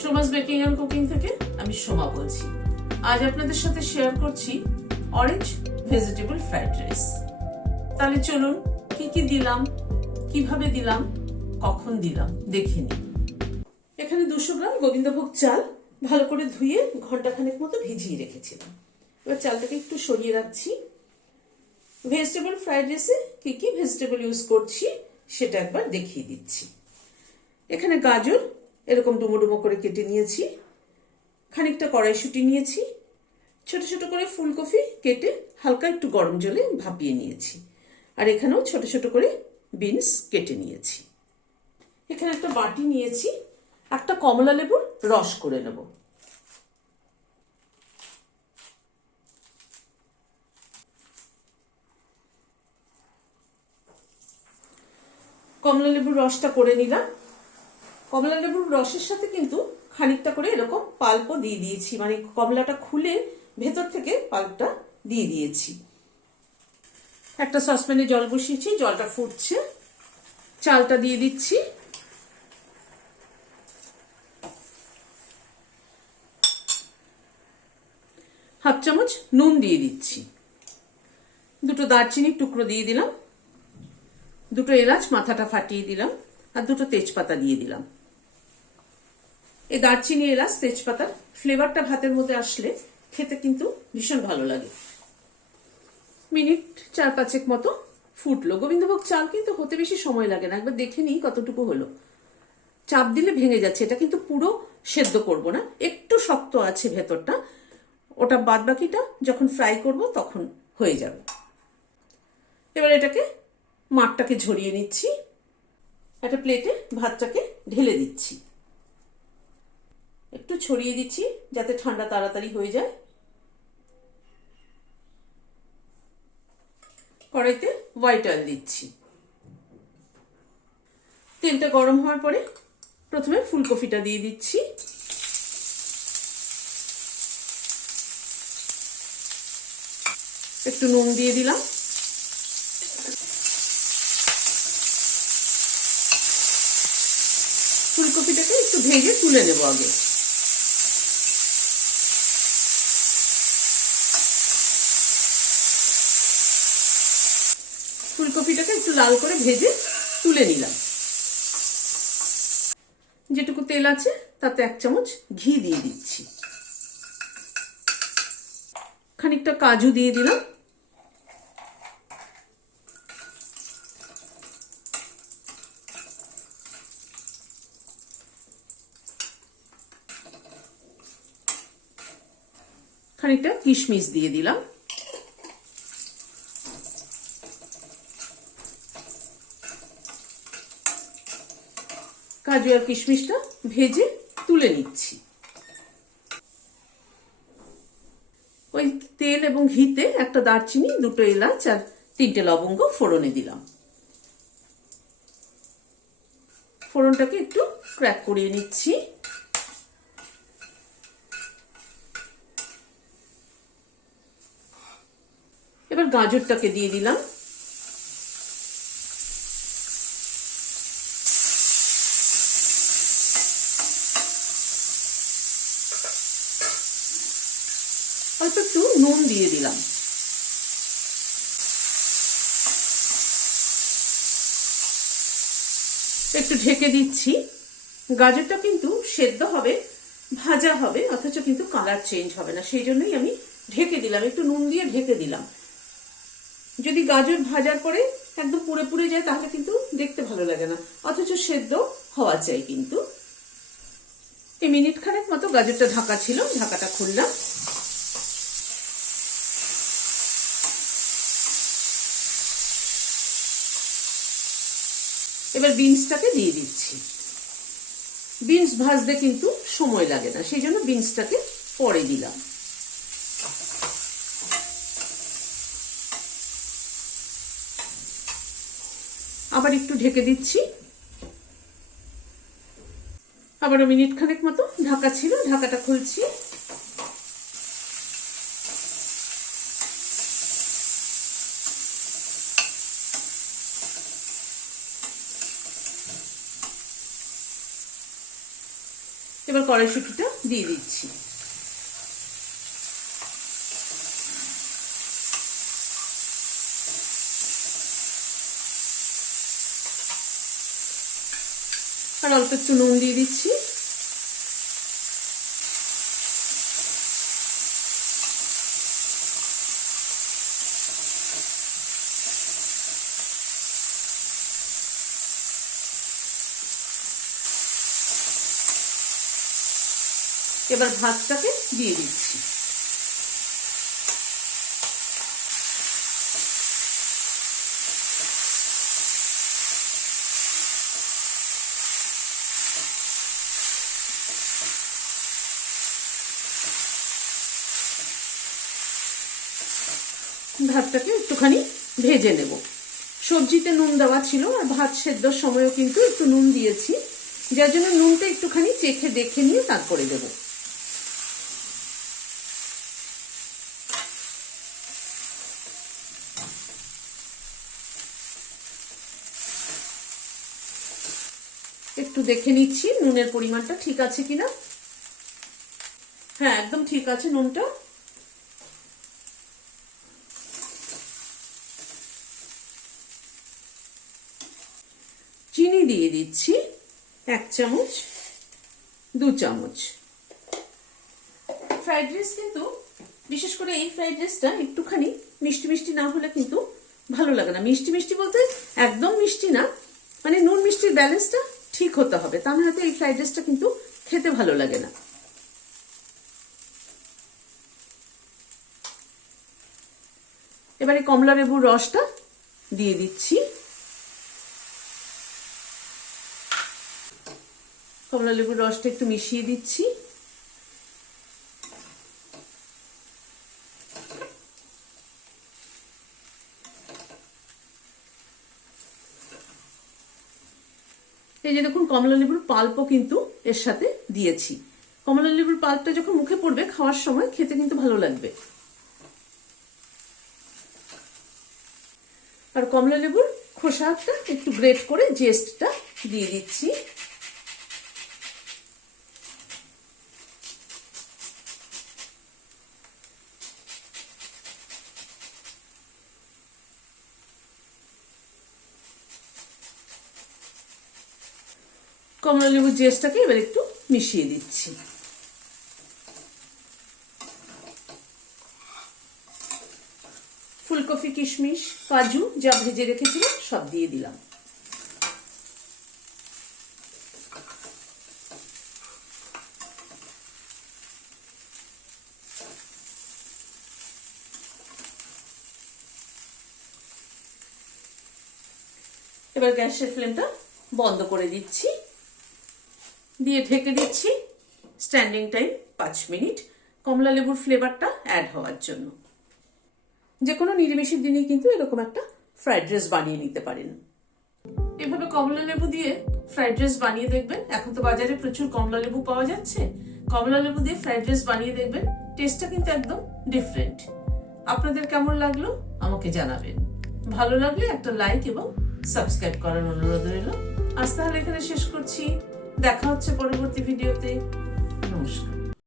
Soma's baking and cooking থেকে আমি সোমা বলছি। আজ আপনাদের সাথে শেয়ার করছি অরেঞ্জ ভেজিটেবল ফ্রাইড রাইস। তাহলে চলুন কি কি দিলাম, কিভাবে দিলাম, কখন দিলাম দেখে নিই। এখানে 200 গ্রাম গোবিন্দভোগ চাল ভালো করে ধুয়ে ঘন্টাখানেক মতো ভিজিয়ে রেখেছিলাম। এবার চালটাকে একটু সরিয়ে রাখছি। ভেজিটেবল ফ্রাইড রাইসে কি কি ভেজিটেবল ইউজ করছি সেটা একবার দেখিয়ে দিচ্ছি। এখানে গাজর এরকম ডুমো ডুমো করে কেটে নিয়েছি, খানিকটা কড়াইশুঁটি নিয়েছি, ছোট ছোট করে ফুলকপি কেটে হালকা একটু গরম জলে ভাপিয়ে নিয়েছি, আর এখানেও ছোট ছোট করে বিনস কেটে নিয়েছি। এখানে একটা বাটি নিয়েছি, একটা কমলা লেবুর রস করে নেব। কমলা লেবুর রসটা করে নিলাম। কমলা লেবুর রসের সাথে কিন্তু খানিকটা করে এরকম পাল্পও দিয়ে দিয়েছি, মানে কমলাটা খুলে ভেতর থেকে পাল্পটা দিয়ে দিয়েছি। একটা সসপ্যানে জল বসিয়েছি, জলটা ফুটছে, চালটা দিয়ে দিচ্ছি। হাফ চামচ নুন দিয়ে দিচ্ছি, দুটো দারচিনির টুকরো দিয়ে দিলাম, দুটো এলাচ মাথাটা ফাটিয়ে দিলাম, আর দুটো তেজপাতা দিয়ে দিলাম। এই দারচিনি, এলাচ, তেজপাতার ফ্লেভারটা ভাতের মধ্যে আসলে খেতে কিন্তু ভীষণ ভালো লাগে। মিনিট 4-5 মতো ফুটলো। গোবিন্দভোগ চাল কিন্তু হতে বেশি সময় লাগে না, একবার দেখে নিই কতটুকু হলো। চাপ দিলে ভেঙে যাচ্ছে, এটা কিন্তু পুরো সেদ্ধ করব না, একটু শক্ত আছে ভেতরটা, ওটা বাদ বাকিটা যখন ফ্রাই করব তখন হয়ে যাবে। এবার এটাকে মাঠটাকে ঝরিয়ে নিচ্ছি, একটা প্লেটে ভাতটাকে ঢেলে দিচ্ছি, একটু ছড়িয়ে দিচ্ছি যাতে ঠান্ডা তাড়াতাড়ি হয়ে যায়। কড়াইতে হোয়াইট অয়েল দিচ্ছি। তেলটা গরম হওয়ার পরে প্রথমে ফুলকপিটা দিয়ে দিচ্ছি, একটু নুন দিয়ে দিলাম, ফুলকপিটাকে একটু ভেজে তুলে নেব আগে। ফুলকপিটাকে একটু লাল করে ভেজে তুলে নিলাম। যেটুকু তেল আছে তাতে 1 চামচ ঘি দিয়ে দিচ্ছি, খানিকটা কাজু দিয়ে দিলাম, খানিকটা কিশমিশ দিয়ে দিলাম। কাজু আর কিশমিশটা ভেজে তুলে নিচ্ছি। ওই তেল এবং ঘিতে একটা দারচিনি, দুটো এলাচ আর 3টে লবঙ্গ ফোড়নে দিলাম। ফোড়নটাকে একটু ক্র্যাক করিয়ে নিচ্ছি। এবার গাজরটাকে দিয়ে দিলাম, অল্প একটু নুন দিয়ে দিলাম। একটু ঢেকে দিচ্ছি। গাজরটা কিন্তু সেদ্ধ হবে, ভাজা হবে, অথচ কিন্তু কালার চেঞ্জ হবে না, সেই জন্যই আমি ঢেকে দিলাম, একটু নুন দিয়ে ঢেকে দিলাম। যদি গাজর ভাজার পরে একদম পুড়ে পুড়ে যায় তাহলে কিন্তু দেখতে ভালো লাগে না, অথচ সেদ্ধ হওয়া চাই কিন্তু। এই মিনিট খানেক মতো গাজরটা ঢাকা ছিল, ঢাকাটা খুললাম। এবার বিনসটাকে দিয়ে দিচ্ছি। বিনস ভাজতে কিন্তু সময় লাগে না, সেই জন্য বিনসটাকে পরে দিলাম। আবার একটু ঢেকে দিচ্ছি, আবারও মিনিট খানেক মতো ঢাকা ছিল, ঢাকাটা খুলছি। এবার কড়াইশুঁটিটা দিয়ে দিচ্ছি। আর অল্প একটু নুন দিয়ে দিচ্ছি। এবার ভাতটাকে দিয়ে দিচ্ছি। ভাতটাকে একটুখানি ভেজে নেব। সবজিতে নুন দেওয়া ছিল আর ভাত সেদ্ধর সময়ও কিন্তু একটু নুন দিয়েছি, যার জন্য নুনটা একটুখানি চেখে দেখে নিয়ে তারপরে দেবো। একটু দেখে নিচ্ছি নুনের পরিমাণটা ঠিক আছে কিনা। হ্যাঁ, একদম ঠিক আছে নুনটা। চিনি দিয়ে দিচ্ছি 1 চামচ, 2 চামচ। ফ্রাইড রাইস কিন্তু বিশেষ করে এই ফ্রাইড রাইসটা একটুখানি মিষ্টি মিষ্টি না হলে কিন্তু ভালো লাগে না। মিষ্টি মিষ্টি বলতে একদম মিষ্টি না, মানে নুন মিষ্টির ব্যালেন্সটা ঠিক হতে হবে, তা না হলে এই ফ্রাইড রাইসটা কিন্তু খেতে ভালো লাগে না। এবারে কমলা লেবুর রসটা দিয়ে দিচ্ছি। কমলা লেবুর রসটা একটু মিশিয়ে দিচ্ছি। এই যে দেখুন কমলা লেবুর পাল্পও কিন্তু এর সাথে দিয়েছি। কমলা লেবুর পাল্পটা যখন মুখে পড়বে খাওয়ার সময় খেতে কিন্তু ভালো লাগবে। আর কমলা লেবুর খোসাটা একটু গ্রেট করে জেস্টটা দিয়ে দিচ্ছি। কমলা লেবুর জেস্টটাকে এবার একটু মিশিয়ে দিচ্ছি। ফুলকপি, কিশমিশ, কাজু যা ভেজে রেখেছিলাম সব দিয়ে দিলাম। এবার গ্যাসের ফ্লেমটা বন্ধ করে দিচ্ছি, দিয়ে ঢেকে দিচ্ছি স্ট্যান্ডিং টাইম 5 মিনিট কমলা লেবুর ফ্লেভারটা অ্যাড হওয়ার জন্য। যে কোনো নিরামিষের দিনে কিন্তু এরকম একটা ফ্রাইড রাইস বানিয়ে নিতে পারেন। এভাবে কমলা লেবু দিয়ে ফ্রাইড রাইস বানিয়ে দেখবেন। এখন তো বাজারে প্রচুর কমলা লেবু পাওয়া যাচ্ছে। কমলা লেবু দিয়ে ফ্রাইড রাইস বানিয়ে দেখবেন, টেস্টটা কিন্তু একদম ডিফারেন্ট। আপনাদের কেমন লাগলো আমাকে জানাবেন। ভালো লাগলে একটা লাইক এবং সাবস্ক্রাইব করার অনুরোধ রইল। আজ তাহলে এখানে শেষ করছি। দেখা হচ্ছে পরবর্তী ভিডিওতে। নমস্কার।